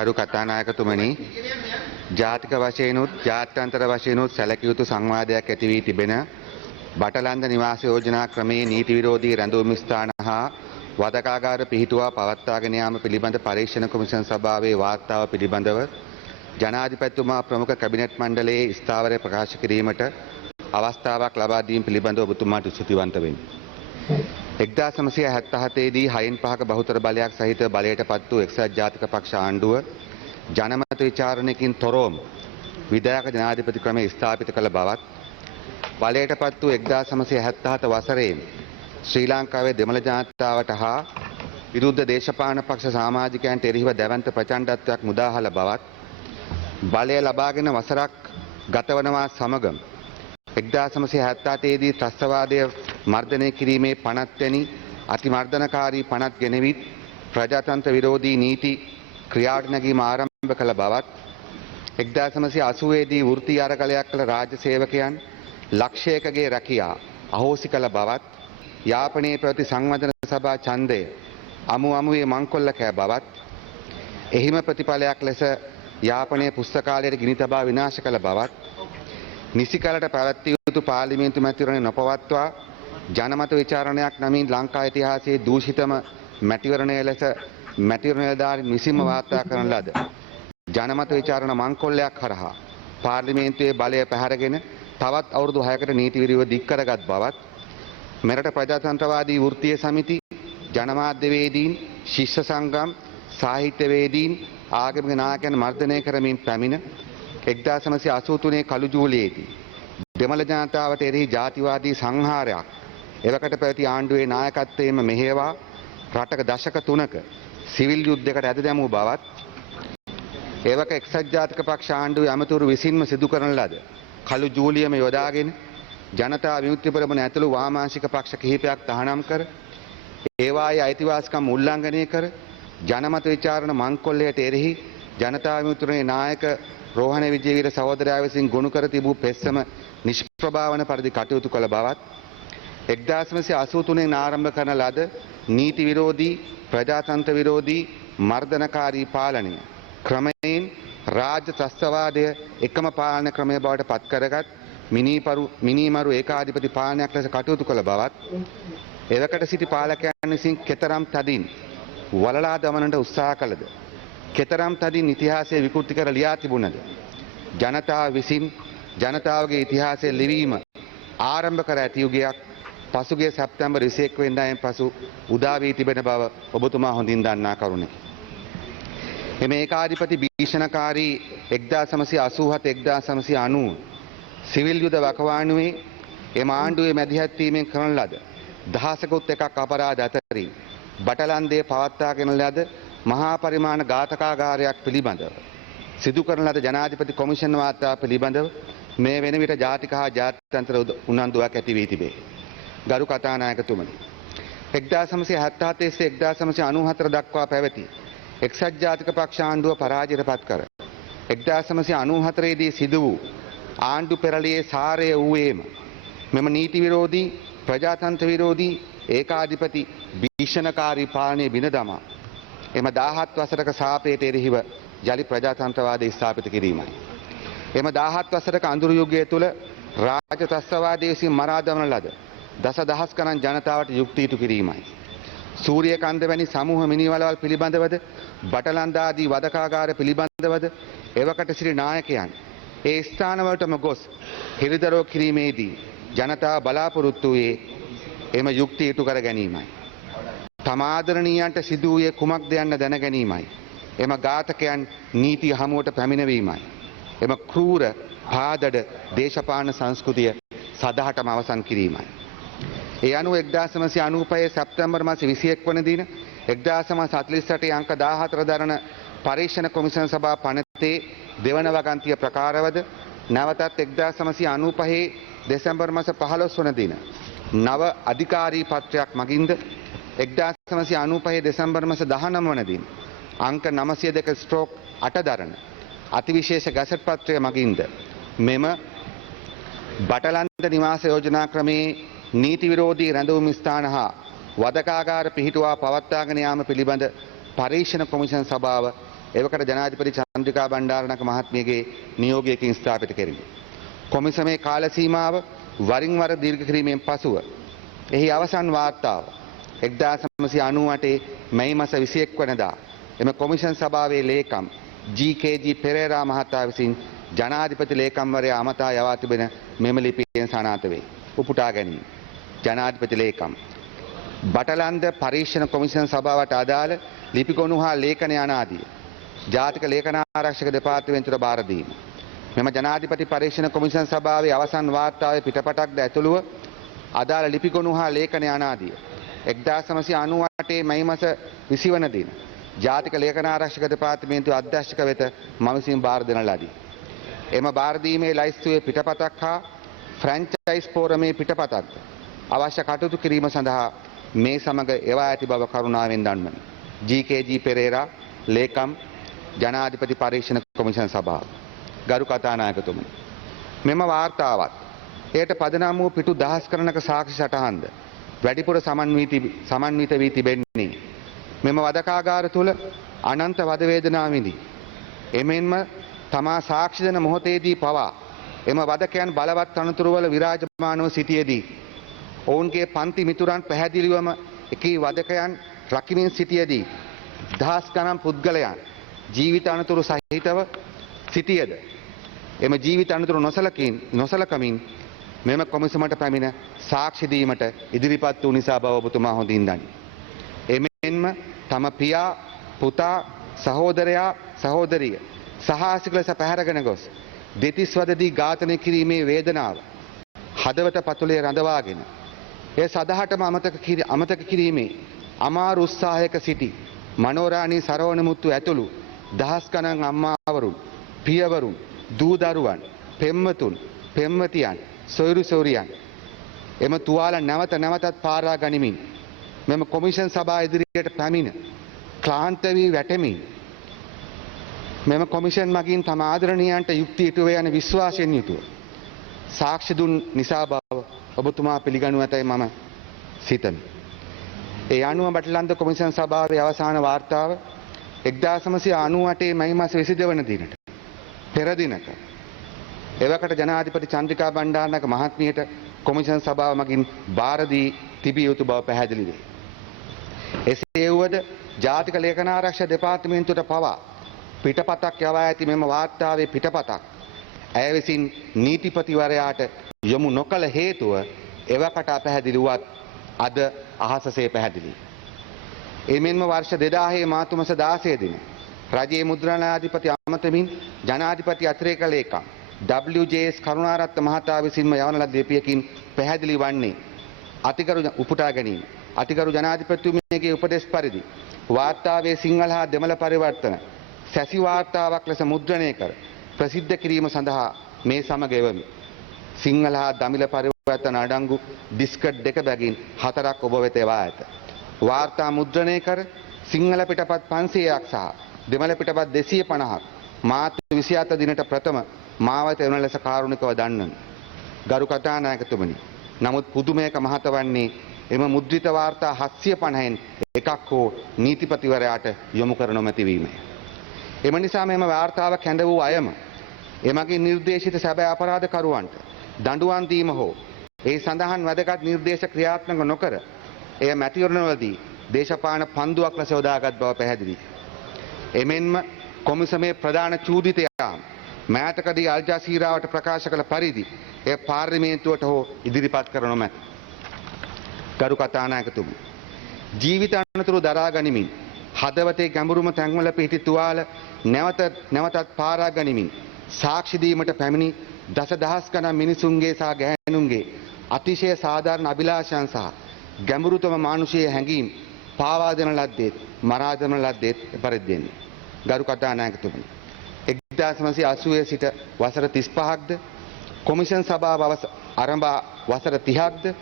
ගරු කතානායකතුමනි, ජාතික වශයෙන්ුත් ජාත්‍යන්තර වශයෙන්ුත් සැලකිය යුතු සංවාදයක් ඇති වී තිබෙන බටලන්ද නිවාස යෝජනා ක්‍රමයේ නීති විරෝධී රැඳවුම් ස්ථාන හා වදකාගාර පිහිටුවා පවත්වාගෙන යාම පිළිබඳ පරීක්ෂණ කොමිෂන් සභාවේ වාර්තාව පිළිබඳව ජනාධිපතිතුමා ප්‍රමුඛ කැබිනට් මණ්ඩලයේ ස්ථාවරය ප්‍රකාශ කිරීමට අවස්ථාවක් ලබා දීම පිළිබඳව ඔබතුමාට ස්තුතිවන්ත වෙමි. 1977 දී 6/5ක බහුතර බලයක් සහිත බලයට පත් වූ එක්සත් ජාතික පක්ෂ ආණ්ඩුව ජනමත විචාරණයකින් තොරවම විධායක ජනාධිපති ක්‍රමය ස්ථාපිත කළ බවත් බලයට පත් වූ 1977 වසරේ ශ්‍රී ලංකාවේ දෙමළ ජනතාවට හා විරුද්ධ දේශපාලන පක්ෂ සමාජිකයන්ට එරෙහිව දැවැන්ත ප්‍රචණ්ඩත්වයක් මුදාහල බවත් බලය ලබාගෙන වසරක් ගතවනවා සමගම 1978 දී ත්‍රස්තවාදය මර්ධනය කිරීමේ පනත් වැනි අතිමර්ධනකාරී පනත් ගෙනවිත් ප්‍රජාතන්ත්‍ර විරෝධී නීති ක්‍රියාවට නැගීම ආරම්භ කළ බවත් 1980 දී වෘත්තීය අරගලයක් කළ රාජ්‍ය සේවකයන් ලක්ෂයකගේ රැකියා අහෝසි කළ බවත් යාපනයේ පැවති සංවර්ධන සභා ඡන්දය අමුවේ මංකොල්ල කෑ බවත් එහිම ප්‍රතිඵලයක් ලෙස යාපනයේ පුස්තකාලයට ගිනි තබා විනාශ කළ බවත් නිසි කලට පැවැත්විය යුතු පාර්ලිමේන්තු මැතිවරණය නොපවත්වා ජනමත විචාරණයක් නමින් ලංකා ඉතිහාසයේ දූෂිතම මැතිවරණය ලෙස මැතිවරණ නිලධාරීන් විසින්ම වාර්තා කරන ලද ජනමත විචාරණ මංකොල්ලයක් හරහා පාර්ලිමේන්තුවේ බලය පැහැරගෙන තවත් අවුරුදු 6කට නීති විරෝධීව දික් කරගත් බවත් මෙරට ප්‍රජාතන්ත්‍රවාදී වෘත්තීය සමිති ජනමාධ්‍යවේදීන් ශිෂ්‍ය සංගම් සාහිත්‍යවේදීන් ආගමික නායකයන් මර්ධනය කරමින් පැමිණ 1983 කළු ජූලියේදී දෙමළ ජනතාවට එරෙහි ජාතිවාදී සංහාරයක් එවකට පැවති ආණ්ඩුවේ නායකත්වයෙන්ම මෙහෙයවා රටක දශක 3ක සිවිල් යුද්ධයකට ඇද දැමූ බවත් එවක එක්සත් ජාතික පක්ෂ ආණ්ඩුවේ ඇමතුරු විසින්ම සිදු කරන ලද කළු ජූලියම යොදාගෙන ජනතා විමුක්ති පෙරමුණ ඇතුළු වාමාංශික පක්ෂ කිහිපයක් තහනම් කර ඒවායේ අයිතිවාසිකම් උල්ලංඝනය කර ජනමත විචාරණ මංකොල්ලයට එරෙහි ජනතා විමුක්තියේ නායක රෝහණ විජේවීර සහෝදරයා විසින් ගොනු කර තිබූ පෙස්සම නිෂ්ප්‍රභාවන පරිදි කටයුතු කළ බවත් 1983 ආරම්භ කරන ලද නීති විරෝධී ප්‍රජාතන්ත්‍ර විරෝධී මර්ධනකාරී පාලනය ක්‍රමයෙන් රාජ්‍ය ත්‍රස්තවාදය එකම පාලන ක්‍රමය බවට පත් කරගත් මිනිමරු ඒකාධිපති පාලනයක් ලෙස කටයුතු කළ බවත් එවකට සිටි පාලකයන් විසින් කෙතරම් තදින් වලලා දමනට උත්සාහ කළද කෙතරම් තදින් ඉතිහාසයේ විකෘති කර ලියා තිබුණද ජනතාව විසින් ජනතාවගේ ඉතිහාසය ලිවීම ආරම්භ කර ඇති යුගයක් පසුගිය සැප්තැම්බර් 21 වෙනිදායෙන් පසු උදා වී තිබෙන බව ඔබතුමා හොඳින් දන්නා කරුණකි. එම ඒකාධිපති භීෂණකාරී 1987-1990 සිවිල් යුද වකවානුවේ එම ආණ්ඩුවේ මැදිහත් වීමෙන් කරන ලද දහසකුත් එකක් අපරාධ අතරින් බටලන්දේ පවත්වාගෙන ලද මහා පරිමාණ ඝාතකාගාරයක් පිළිබඳව සිදු කරන ලද ජනාධිපති කොමිෂන් වාර්තාව පිළිබඳව මේ වෙන විට ජාතික හා ජාත්‍යන්තර උනන්දුවක් ඇති වී තිබේ. ගරු කතානායකතුමනි, 1977 1994 දක්වා පැවති එක්සත් ජාතික පක්ෂ ආණ්ඩුව පරාජයට පත් කර 1994 දී සිදු වූ ආණ්ඩු පෙරළියේ සාරය වූයේම මෙම නීති විරෝධී ප්‍රජාතන්ත්‍ර විරෝධී ඒකාධිපති භීෂණකාරී පාලනයේ බිඳ දමා එම 17 වසරක සාපයට එරෙහිව යලි ප්‍රජාතන්ත්‍රවාදය ස්ථාපිත කිරීමයි. එම 17 වසරක අඳුරු යුගය තුළ රාජ්‍ය ත්‍රස්තවාදයේ විසින් මරා දමන ලද දසදහස් ගණන් ජනතාවට යුක්ති ඉටු කිරීමයි. සූරියකන්ද වැනි සමූහ මිනිවලවල් පිළිබඳවද බටලන්ද ආදී වදකාගාර පිළිබඳවද එවකට සිටි නායකයන් ඒ ස්ථානවලටම ගොස් හිරිදරව් කිරීමේදී ජනතාව බලාපොරොත්තු වූයේ එම යුක්ති ඉටු කර ගැනීමයි. තමාදරණීයන්ට සිදු වූයේ කුමක්ද යන්න දැන ගැනීමයි. එම ඝාතකයන් නීතිය හමුවට පැමිණවීමයි. එම ක්‍රූර පාදඩ දේශපාලන සංස්කෘතිය සදහටම අවසන් කිරීමයි. ඒ අනුව 1995 සැප්තැම්බර් මාස 21 වන දින 1948 අංක 14 දරන පරීක්ෂණ කොමිෂන් සභා පනතේ දෙවන වගන්තිය ප්‍රකාරවද නැවතත් 1995 දෙසැම්බර් මාස 15 වන දින නව අධිකාරී පත්‍රයක් මගින්ද 1995 දෙසැම්බර් මාස 19 වන දින අංක 902/8 දරන අතිවිශේෂ ගැසට් පත්‍රය මගින්ද මෙම බටලන්ද නිවාස යෝජනා ක්‍රමේ නීති විරෝධී රැඳවුම් ස්ථාන හා වදකාගාර පිහිටුවා පවත්වාගෙන යාම පිළිබඳ පරීක්ෂණ කොමිෂන් සභාව එවකට ජනාධිපති චන්ද්‍රිකා බණ්ඩාරනායක මහත්මියගේ නියෝගයකින් ස්ථාපිත කෙරිණි. කොමිසමේ කාල සීමාව වරින් වර දීර්ඝ කිරීමෙන් පසුව එහි අවසන් වාර්තාව 1998 මැයි මාස 21 වෙනිදා එම කොමිෂන් සභාවේ ලේකම් ජී.කේ.ජී. පෙරේරා මහතා විසින් ජනාධිපති ලේකම්වරයා අමතා යවා තිබෙන මෙම ලිපියෙන් සනාථ වේ. උපුටා ගැනීම. ජනාධිපති ලේකම් බටලන්ද පරීක්ෂණ කොමිෂන් සභාවට අදාළ ලිපිගොනු හා ලේඛන අනාදිය ජාතික ලේඛනාරක්ෂක දෙපාර්තමේන්තුවට බාර දීම. මෙම ජනාධිපති පරීක්ෂණ කොමිෂන් සභාවේ අවසන් වාර්තාවේ පිටපතක්ද ඇතුළුව අදාළ ලිපිගොනු හා ලේඛන අනාදිය 1998 මැයි මාස 20 වන දින ජාතික ලේඛනාරක්ෂක දෙපාර්තමේන්තුවේ අධ්‍යක්ෂක වෙත මම විසින් බාර දෙන ලදී. එම බාර දීමේ ලයිස්තුවේ පිටපතක් හා ෆ්‍රැන්චයිස් ෆෝරමේ පිටපතක්ද අවශ්‍ය කටයුතු කිරීම සඳහා මේ සමග එවා ඇති බව කරුණාවෙන් දන්වමි. ජී.කේ.ජී. පෙරේරා ලේකම් ජනාධිපති පරීක්ෂණ කොමිෂන් සභාව. ගරු කතානායකතුමනි, මෙම වාර්තාවත් එයට පදනම් වූ පිටු දහස් ගණනක සාක්ෂි සටහන්ද වැඩිපුර සමන්විත වී තිබෙන්නේ මෙම වදකාගාර තුළ අනන්ත වද වේදනා විඳි එමෙන්ම තමා සාක්ෂි දෙන මොහොතේදී පවා එම වදකයන් බලවත් අනතුරුවල විරාජමානව සිටියේදී ඔවුන්ගේ පන්ති මිතුරන් පැහැදිලිවම එකී වදකයන් රකිමින් සිටියේදී දහස් ගණන් පුද්ගලයන් ජීවිත අනතුරු සහිතව සිටියද එම ජීවිත අනතුරු නොසලකමින් මෙම කොමිසමට පැමිණ සාක්ෂි දීමට ඉදිරිපත් වූ නිසා බව ඔබතුමා හොඳින් දනි. එමෙන්ම තම පියා, පුතා, සහෝදරයා, සහෝදරිය සහාසික ලෙස පැහැරගෙන ගොස් දෙතිස් වදදී ඝාතනය කිරීමේ වේදනාව හදවත පතුලේ රඳවාගෙන එය සදහටම අමතක කිරීමේ අමාරු උත්සාහයක සිටි මනෝරාණී සරවණමුත්තු ඇතුළු දහස් ගණන් අම්මාවරුන්, පියවරුන්, දූ දරුවන්, පෙම්වතුන්, පෙම්වතියන්, සොයුරු සොයුරියන් එම තුවාල නැවත නැවතත් පාරා ගනිමින් මෙම කොමිෂන් සභාව ඉදිරියට පැමිණ ක්ලාන්ත වී වැටෙමින් මෙම කොමිෂන් මගින් තම ආදරණීයන්ට යුක්ති ඉටුව යන විශ්වාසයෙන් යුතුව සාක්ෂි දුන් නිසා බව ඔබතුමා පිළිගනු ඇතැයි මම සිතමි. ඒ අනුව බටලන්ද කොමිෂන් සභාවේ අවසාන වාර්තාව 1998 මැයි මාස 22 වන දිනට පෙර දිනක එවකට ජනාධිපති චන්ද්‍රිකා බණ්ඩාරනායක මහත්මියට කොමිෂන් සභාව මගින් බාර දී තිබිය යුතු බව පැහැදිලි වේ. එසේ වුවද ජාතික ලේඛනාරක්ෂක දෙපාර්තමේන්තුවට පවා පිටපතක් යවා ඇති මෙම වාර්තාවේ පිටපතක් ඇය විසින් නීතිපතිවරයාට යොමු නොකළ හේතුව එවකට අපැහැදිලි වුවත් අද අහසසේ පැහැදිලි. එමෙන්ම වර්ෂ 2000 මාර්තු මාස 16 දින රජයේ මුද්‍රණාධිපති අමතමින් ජනාධිපති අතිරේක ලේකම් WJS කරුණාරත්න මහතා විසින්ම යවන ලද ලිපියකින් පැහැදිලි වන්නේ අතිගරු උපුටා ගැනීම. අතිගරු ජනාධිපතිතුමියගේ උපදෙස් පරිදි වාර්තාවේ සිංහල හා දෙමළ පරිවර්තන සැසි වාර්තාවක් ලෙස මුද්‍රණය කර ප්‍රසිද්ධ කිරීම සඳහා මේ සමග එවමි. සිංහල හා දමිළ පරිවර්තන අඩංගු ඩිස්කට් දෙක බැගින් 4ක් ඔබ වෙත එවා ඇත. වාර්තා මුද්‍රණය කර සිංහල පිටපත් 500ක් සහ දෙමළ පිටපත් 250ක් මාර්තු 27 දිනට ප්‍රථම මාවත එවන ලෙස කාරුණිකව දන්නමි. ගරු කතානායකතුමනි, නමුත් පුදුමයක මහත වන්නේ එම මුද්‍රිත වාර්තා 750න් එකක් හෝ නීතිපතිවරයාට යොමු කර නොමැති වීමය. එම නිසා මෙම වාර්තාව කැඳ වූ අයම එමගින් නිර්දේශිත සැබෑ අපරාධකරුවන්ට දඬුවම් දීම හෝ ඒ සඳහන් වැදගත් නිර්දේශ ක්‍රියාත්මක නොකර එය මැතිවරණවලදී දේශපාලන පන්දුවක් ලෙස යොදාගත් බව පැහැදිලි. එමෙන්ම කොමිසමේ ප්‍රධාන චූදිතයා මෑතකදී අල් ජසීරාවට ප්‍රකාශ කළ පරිදි එය පාර්ලිමේන්තුවට හෝ ඉදිරිපත් කර නොමැත. ගරු කතානායකතුමනි, ජීවිත අනතුරු දරා ගනිමින් හදවතේ ගැඹුරුම තැන්වල පිහිටි තුවාල නැවතත් පාරා ගනිමින් සාක්ෂි දීමට පැමිණි දසදහස් ගණන් මිනිසුන්ගේ සහ ගැහැණුන්ගේ අතිශය සාධාරණ අභිලාෂයන් සහ ගැඹුරුතම මානුෂීය හැඟීම් පාවා දෙන ලද්දේ මරා දමන ලද්දේ පරිද්දෙන්නේ. ගරු කතානායකතුමනි, 1980 සිට වසර 35ක්ද කොමිෂන් සභාව ආරම්භ වසර 30ක්ද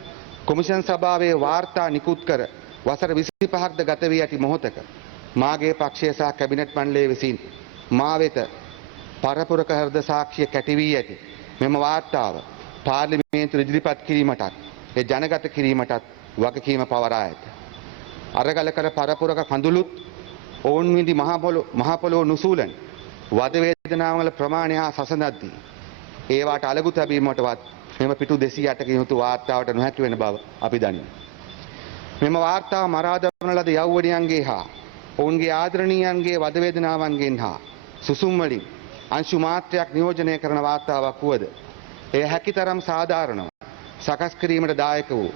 කොමිෂන් සභාවේ වාර්තා නිකුත් කර වසර 25ක්ද ගත වී ඇති මොහොතක මාගේ පක්ෂය සහ කැබිනට් මණ්ඩලය විසින් මා වෙත පරපුරක හෘද සාක්ෂිය කැටි වී ඇති මෙම වාර්තාව පාර්ලිමේන්තුව ඉදිරිපත් කිරීමටත් ඒ ජනගත කිරීමටත් වගකීම පවරා ඇත. අරගල කර පරපුරක කඳුළුත් ඔවුන් විඳි මහ පොළොව නුසූලන වද වේදනාවල ප්‍රමාණය හා සසඳද්දී ඒවාට අලගු තැබීමටවත් මෙම පිටු 208කින් යුතු වාර්තාවට නොහැකි වෙන බව අපි දනිමු. මෙම වාර්තාව මරා දමන ලද යෞවනයන්ගේ හා ඔවුන්ගේ ආදරණීයන්ගේ වද වේදනාවන්ගෙන් හා සුසුම් වලින් අංශු මාත්‍රයක් නියෝජනය කරන වාර්තාවක් වුවද එය හැකිතරම් සාධාරණව සකස් කිරීමට දායක වූ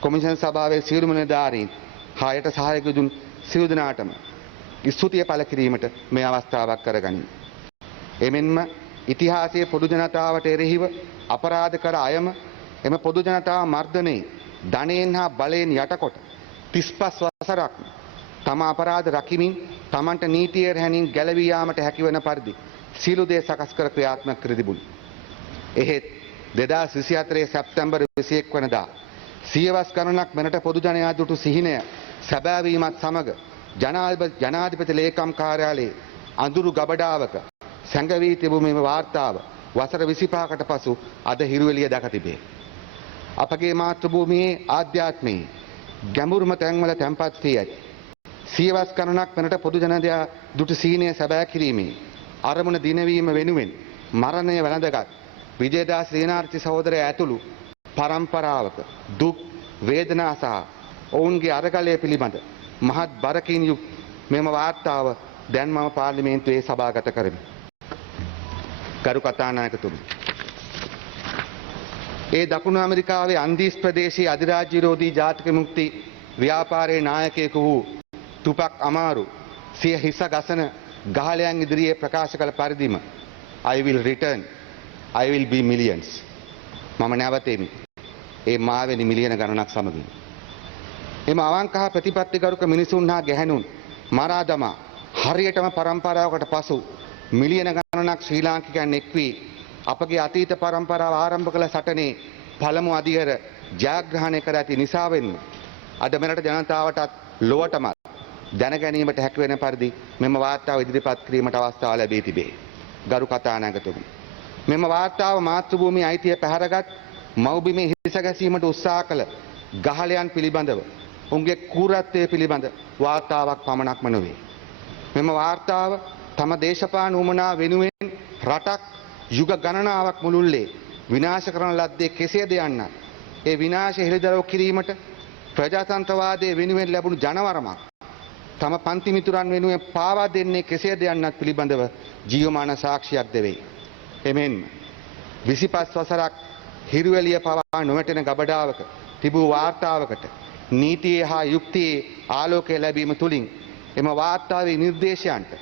කොමිෂන් සභාවේ සියලුම නිලධාරීන් හා යට සහායක දුන් සියලු දෙනාටම ස්තුතිය පළ කිරීමට මේ අවස්ථාවක් කරගනිමි. එමෙන්ම ඉතිහාසයේ පොදු ජනතාවට එරෙහිව අපරාධ කර අයම එම පොදු ජනතාව මර්ධනයේ ධනයෙන් හා බලයෙන් යටකොට 35 වසරක් තම අපරාධ රකිමින් තමන්ට නීතියේ රැහැණින් ගැලවී යාමට හැකිවන පරිදි සියලු දේ සකස් කර ක්‍රියාත්මක කර තිබුණි. එහෙත් 2024 සැප්තැම්බර් 21 වනදා සියවස් ගණනක් මෙරට පොදු ජනයා දුටු සිහිනය සැබෑවීමත් සමග ජනාධිපති ලේකම් කාර්යාලයේ අඳුරු ගබඩාවක සැඟවී තිබූ මෙම වාර්තාව වසර 25කට පසු අද හිරුවෙලිය දැක තිබේ. අපගේ මාතෘ භූමියේ ආධ්‍යාත්මයේ ගැඹුරුම තැන්වල තැන්පත් වී ඇති සියවස් ගණනක් මෙරට පොදු ජනයා දුටු සිහිනය සැබෑ කිරීමේ අරමුණ දිනවීම වෙනුවෙන් මරණය වැළඳගත් විජේදාස ලියනාර්ති සහෝදරයා ඇතුළු පරම්පරාවක දුක් වේදනා සහ ඔවුන්ගේ අරගලය පිළිබඳ මහත් බරකින් යුක් මෙම වාර්තාව දැන් මම පාර්ලිමේන්තුවේ සභාගත කරමි. ගරු කතානායකතුමනි, ඒ දකුණු ඇමරිකාවේ අන්දීස් ප්‍රදේශයේ අධිරාජ්‍ය විරෝධී ජාතික මුක්ති ව්‍යාපාරයේ නායකයෙකු වූ තුපක් අමාරු සිය හිස ගසන ගහලයන් ඉදිරියේ ප්‍රකාශ කළ පරිදිම I will return, I will be millions. මම නැවතෙමි. ඒ මාවෙනි මිලියන ගණනක් සමගින්. එම අවංක හා ප්‍රතිපත්තිගරුක මිනිසුන් හා ගැහැණුන් මරා දමා හරියටම පරම්පරාවකට පසු මිලියන ගණනක් ශ්‍රී ලාංකිකයන් එක් වී අපගේ අතීත පරම්පරාව ආරම්භ කළ සටනේ පළමු අධියර ජයග්‍රහණය කර ඇති නිසාවෙන්ම අද මෙරට ජනතාවටත් ලොවටමත් දැන ගැනීමට හැකි වෙන පරිදි මෙම වාර්තාව ඉදිරිපත් කිරීමට අවස්ථාව ලැබී තිබේ. ගරු කතානායකතුමනි, මෙම වාර්තාව මාතෘ භූමියේ අයිතිය පැහැරගත් මව්බිමේ හිස ගැසීමට උත්සාහ කළ ගහලයන් පිළිබඳව උන්ගේ කූරත්වය පිළිබඳ වාර්තාවක් පමණක්ම නොවේ. මෙම වාර්තාව තම දේශපාලන උවමනා වෙනුවෙන් රටක් යුග ගණනාවක් මුළුල්ලේ විනාශ කරන ලද්දේ කෙසේද යන්නත් ඒ විනාශය හෙළිදරව් කිරීමට ප්‍රජාතන්ත්‍රවාදයේ වෙනුවෙන් ලැබුණු ජනවරමක් තම පන්ති මිතුරන් වෙනුවෙන් පාවා දෙන්නේ කෙසේද යන්නත් පිළිබඳව ජීවමාන සාක්ෂියක් දෙවේ. එමෙන්ම 25 වසරක් හිරුවෙලිය පවා නොවැටෙන ගබඩාවක තිබූ වාර්තාවකට නීතියේ හා යුක්තියේ ආලෝකය ලැබීම තුළින් එම වාර්තාවේ නිර්දේශයන්ට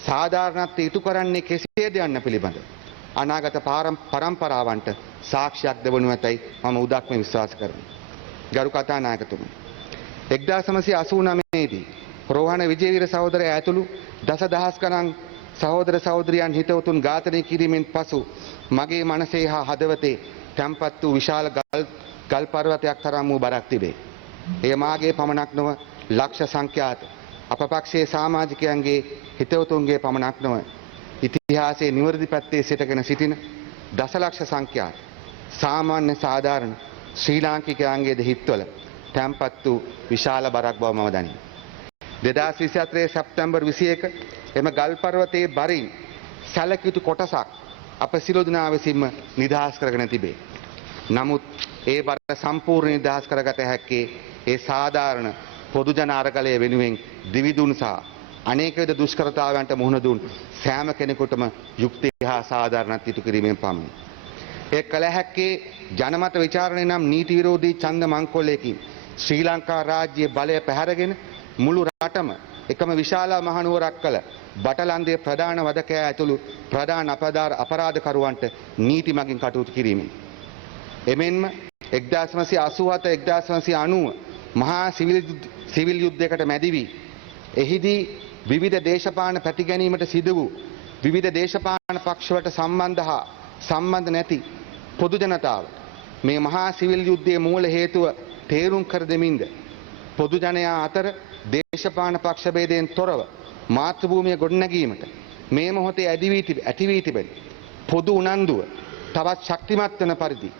සාධාරණත්වය ඉටු කරන්නේ කෙසේද යන්න පිළිබඳ අනාගත පරම්පරාවන්ට සාක්ෂියක් දෙවනු ඇතැයි මම උදක්ම විශ්වාස කරමි. ගරු කතානායකතුමනි, 1989 දී රෝහණ විජේවීර සහෝදරයා ඇතුළු දසදහස් ගණන් සහෝදර සහෝදරියන් හිතවතුන් ඝාතනය කිරීමෙන් පසු මගේ මනසේ හා හදවතේ තැන්පත් වූ විශාල ගල් පර්වතයක් තරම් වූ බරක් තිබේ. එය මාගේ පමණක් නොව ලක්ෂ සංඛ්‍යාත අප පක්ෂයේ සමාජිකයන්ගේ හිතවතුන්ගේ පමණක් නොව ඉතිහාසයේ නිවැරදි පැත්තේ සිටගෙන සිටින දසලක්ෂ සංඛ්‍යාත සාමාන්‍ය සාධාරණ ශ්‍රී ලාංකිකයන්ගේ හිත්වල තැන්පත් වූ විශාල බරක් බව මම දනිමි. 2024 සැප්තැම්බර් 21 එම ගල් පර්වතයේ බරින් සැලකියුතු කොටසක් අප සියලු දෙනා විසින්ම නිදහස් කරගෙන තිබේ. නමුත් ඒ බර සම්පූර්ණ නිදහස් කරගත හැක්කේ ඒ සාධාරණ පොදු ජන අරගලය වෙනුවෙන් දිවිදුන් සහ අනේක විද දුෂ්කරතාවයන්ට මුහුණ දුන් සෑම කෙනෙකුටම යුක්තිය හා සාධාරණත්වය ඉටු කිරීමෙන් පමණි. ඒ කළ හැක්කේ ජනමත විචාරණය නම් නීති විරෝධී ඡන්ද මංකොල්ලයකින් ශ්‍රී ලංකා රාජ්‍යයේ බලය පැහැරගෙන මුළු රටම එකම විශාල මහනුවරක් කළ බටලන්දේ ප්‍රධාන වදකයා ඇතුළු ප්‍රධාන අපරාධකරුවන්ට නීති මගින් කටයුතු කිරීමෙන්. එමෙන්ම 1987-1990 මහා සිවිල් යුද්ධයකට මැදි වී එහිදී විවිධ දේශපාලන පැතිගැනීමට සිදු වූ විවිධ දේශපාලන පක්ෂවලට සම්බන්ධ හා සම්බන්ධ නැති පොදු ජනතාව මේ මහා සිවිල් යුද්ධයේ මූල හේතුව තේරුම් කර දෙමින්ද පොදු ජනයා අතර දේශපාලන පක්ෂ ભેදයෙන් තොරව මාතෘ භූමිය ගොඩනැගීමට මේ මොහොතේ ඇති වී තිබෙන පොදු උනන්දුව තවත් ශක්තිමත් වන පරිදි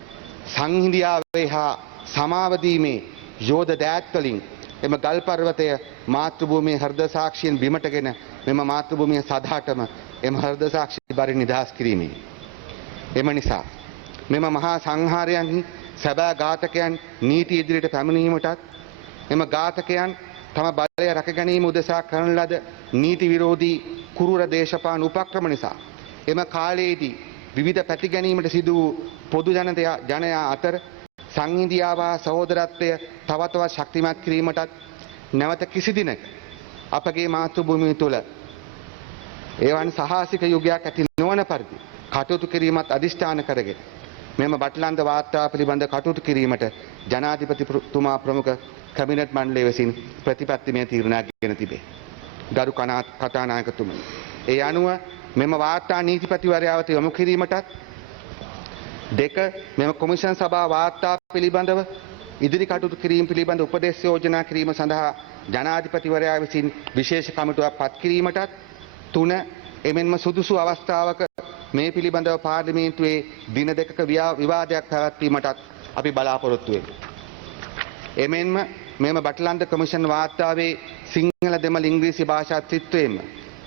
සංහිඳියාවේ හා සමාව දීමේ යෝධ දෑත් වලින් එම ගල් පර්වතය මාතෘ භූමියේ හෘද සාක්ෂියෙන් බිමටගෙන මෙම මාතෘ භූමිය සදාටම එම හෘද සාක්ෂි බරින් නිදහස් කිරීමේ. එම නිසා මෙම මහා සංහාරයන්හි සැබෑ ඝාතකයන් නීති ඉදිරියට පැමිණීමටත් එම ඝාතකයන් තම බලය රැක ගැනීම උදෙසා කරන ලද නීති විරෝධී කුරුර දේශපාලන උපක්‍රම නිසා එම කාලයේදී විවිධ පැති ගැනීමට සිදු වූ පොදු ජනයා අතර සංහිඳියාව සහෝදරත්වය තව තවත් ශක්තිමත් කිරීමටත් නැවත කිසි දිනක අපගේ මාතෘ භූමිය තුළ එවන් සාහසික යුගයක් ඇති නොවන පරිදි කටයුතු කිරීමත් අදිෂ්ඨාන කරගෙන මෙම බටලන්ද වාර්තා පිළිබඳ කටයුතු කිරීමට ජනාධිපතිතුමා ප්‍රමුඛ කැබිනට් මණ්ඩලය විසින් ප්‍රතිපත්තිමය තීරණයක් ගෙන තිබේ. ගරු කතානායකතුමනි, ඒ අනුව මෙම වාර්තා නීතිපතිවරයා වෙත යොමු කිරීමටත් දෙක මෙම කොමිෂන් සභා වාර්තා පිළිබඳව ඉදිරි කටයුතු කිරීම පිළිබඳ උපදෙස් යෝජනා කිරීම සඳහා ජනාධිපතිවරයා විසින් විශේෂ කමිටුවක් පත් කිරීමටත් තුන එමෙන්ම සුදුසු අවස්ථාවක මේ පිළිබඳව පාර්ලිමේන්තුවේ දින දෙකක විවාදයක් පැවැත්වීමටත් අපි බලාපොරොත්තු වෙමු. එමෙන්ම මෙම බටලන්ද කොමිෂන් වාර්තාවේ සිංහල දෙමළ ඉංග්‍රීසි භාෂා ත්‍රිත්වයෙන්ම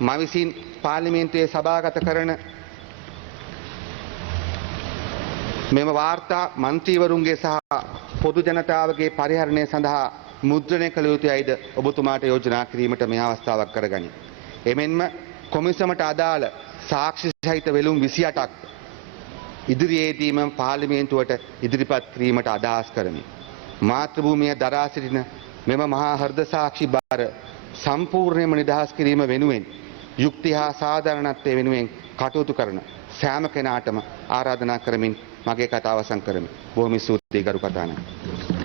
මා විසින් පාර්ලිමේන්තුවේ සභාගත කරන මෙම වාර්තා මන්ත්‍රීවරුන්ගේ සහ පොදු ජනතාවගේ පරිහරණය සඳහා මුද්‍රණය කළ යුතුයයිද ඔබතුමාට යෝජනා කිරීමට මේ අවස්ථාවක් කරගනි. එමෙන්ම කොමිසමට අදාළ සාක්ෂි සහිත වෙළුම් 28ක් ඉදිරියේදීම පාර්ලිමේන්තුවට ඉදිරිපත් කිරීමට අදහස් කරමි. මාතෘ භූමිය දරා සිටින මෙම මහා හෘද සාක්ෂි බාර සම්පූර්ණයෙන්ම නිදහස් කිරීම වෙනුවෙන් යුක්ති හා සාධාරණත්වය වෙනුවෙන් කටයුතු කරන සෑම කෙනාටම ආරාධනා කරමින් මගේ කතාව අවසන් කරමි. බොහොම ස්තුතියි ගරු කතානායක.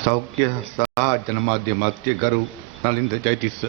සෞඛ්‍ය සහ ජනමාධ්‍ය මන්ත්‍රී ගරු නලින්ද ජයතිස්ස